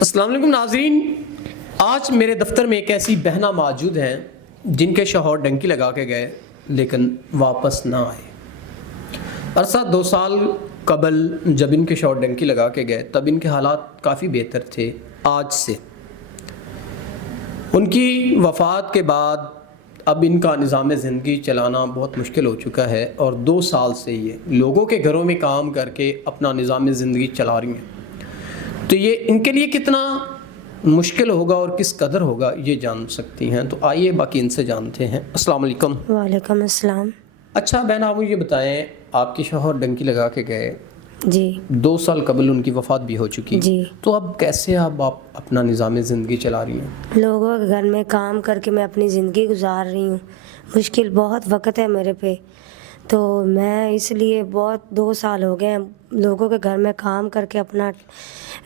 السلام علیکم ناظرین، آج میرے دفتر میں ایک ایسی بہنہ موجود ہیں جن کے شوہر ڈنکی لگا کے گئے لیکن واپس نہ آئے۔ عرصہ 2 سال قبل جب ان کے شوہر ڈنکی لگا کے گئے تب ان کے حالات کافی بہتر تھے آج سے۔ ان کی وفات کے بعد اب ان کا نظام زندگی چلانا بہت مشکل ہو چکا ہے اور 2 سال سے یہ لوگوں کے گھروں میں کام کر کے اپنا نظام زندگی چلا رہی ہیں۔ تو یہ ان کے لیے کتنا مشکل ہوگا اور کس قدر ہوگا یہ جان سکتی ہیں، تو آئیے باقی ان سے جانتے ہیں۔ السلام علیکم۔ وعلیکم السلام۔ اچھا بہن، آپ مجھے بتائیں، آپ کے شوہر ڈنکی لگا کے گئے جی 2 سال قبل ان کی وفات بھی ہو چکی، جی، تو اب کیسے آپ اپنا نظام زندگی چلا رہی ہیں؟ لوگوں کے گھر میں کام کر کے میں اپنی زندگی گزار رہی ہوں۔ مشکل بہت وقت ہے میرے پہ، تو میں اس لیے بہت 2 سال ہو گئے ہیں لوگوں کے گھر میں کام کر کے اپنا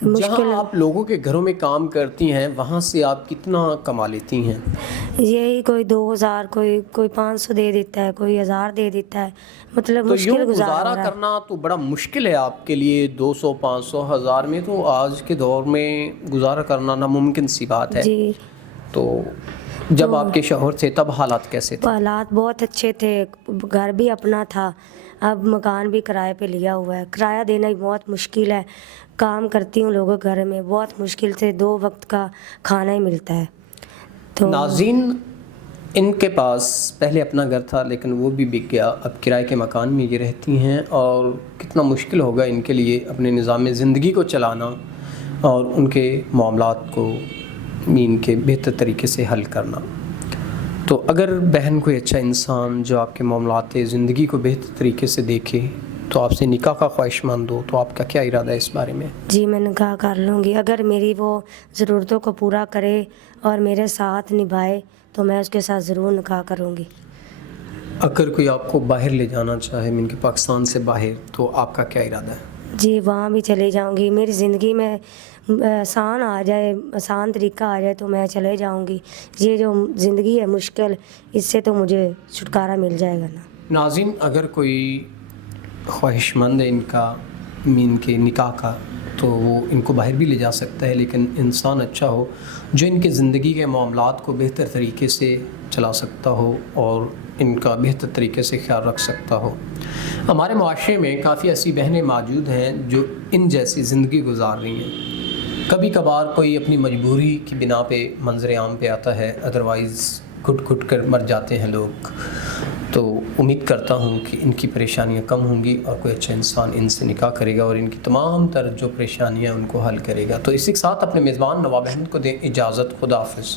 مشکل۔ جہاں آپ لوگوں کے گھروں میں کام کرتی ہیں وہاں سے آپ کتنا کما لیتی ہیں؟ یہی کوئی 2000، کوئی 500 دے دیتا ہے، کوئی 1000 دے دیتا ہے، مطلب تو مشکل گزارا کرنا تو بڑا مشکل ہے آپ کے لیے۔ 200، 500، 1000 میں تو آج کے دور میں گزارا کرنا ناممکن سی بات ہے۔ جی، تو جب آپ کے شوہر تھے تب حالات کیسے تھے؟ حالات بہت اچھے تھے، گھر بھی اپنا تھا، اب مکان بھی کرائے پہ لیا ہوا ہے۔ کرایہ دینا ہی بہت مشکل ہے، کام کرتی ہوں لوگوں کے گھر میں، بہت مشکل سے 2 وقت کا کھانا ہی ملتا ہے۔ تو ناظرین، ان کے پاس پہلے اپنا گھر تھا لیکن وہ بھی بک گیا، اب کرائے کے مکان میں یہ رہتی ہیں، اور کتنا مشکل ہوگا ان کے لیے اپنے نظام زندگی کو چلانا اور ان کے معاملات کو ان کے بہتر طریقے سے حل کرنا۔ تو اگر بہن کوئی اچھا انسان جو آپ کے معاملات زندگی کو بہتر طریقے سے دیکھے تو آپ سے نکاح کا خواہش مند ہو، تو آپ کا کیا ارادہ ہے اس بارے میں؟ جی، میں نکاح کر لوں گی اگر میری وہ ضرورتوں کو پورا کرے اور میرے ساتھ نبھائے تو میں اس کے ساتھ ضرور نکاح کروں گی۔ اگر کوئی آپ کو باہر لے جانا چاہے، ان کے پاکستان سے باہر، تو آپ کا کیا ارادہ ہے؟ جی، وہاں بھی چلے جاؤں گی، میری زندگی میں آسان طریقہ آ جائے تو میں چلے جاؤں گی۔ یہ جو زندگی ہے مشکل، اس سے تو مجھے چھٹکارا مل جائے گا نا۔ ناظرین، اگر کوئی خواہش مند ہے ان کے نکاح کا تو وہ ان کو باہر بھی لے جا سکتا ہے، لیکن انسان اچھا ہو جو ان کے زندگی کے معاملات کو بہتر طریقے سے چلا سکتا ہو اور ان کا بہتر طریقے سے خیال رکھ سکتا ہو۔ ہمارے معاشرے میں کافی ایسی بہنیں موجود ہیں جو ان جیسی زندگی گزار رہی ہیں۔ کبھی کبھار کوئی اپنی مجبوری کی بنا پہ منظر عام پہ آتا ہے، ادروائز گھٹ گھٹ کر مر جاتے ہیں لوگ۔ تو امید کرتا ہوں کہ ان کی پریشانیاں کم ہوں گی اور کوئی اچھا انسان ان سے نکاح کرے گا اور ان کی تمام تر جو پریشانیاں ان کو حل کرے گا۔ تو اسی کے ساتھ اپنے میزبان نواب احمد کو دیں اجازت۔ خدا حافظ۔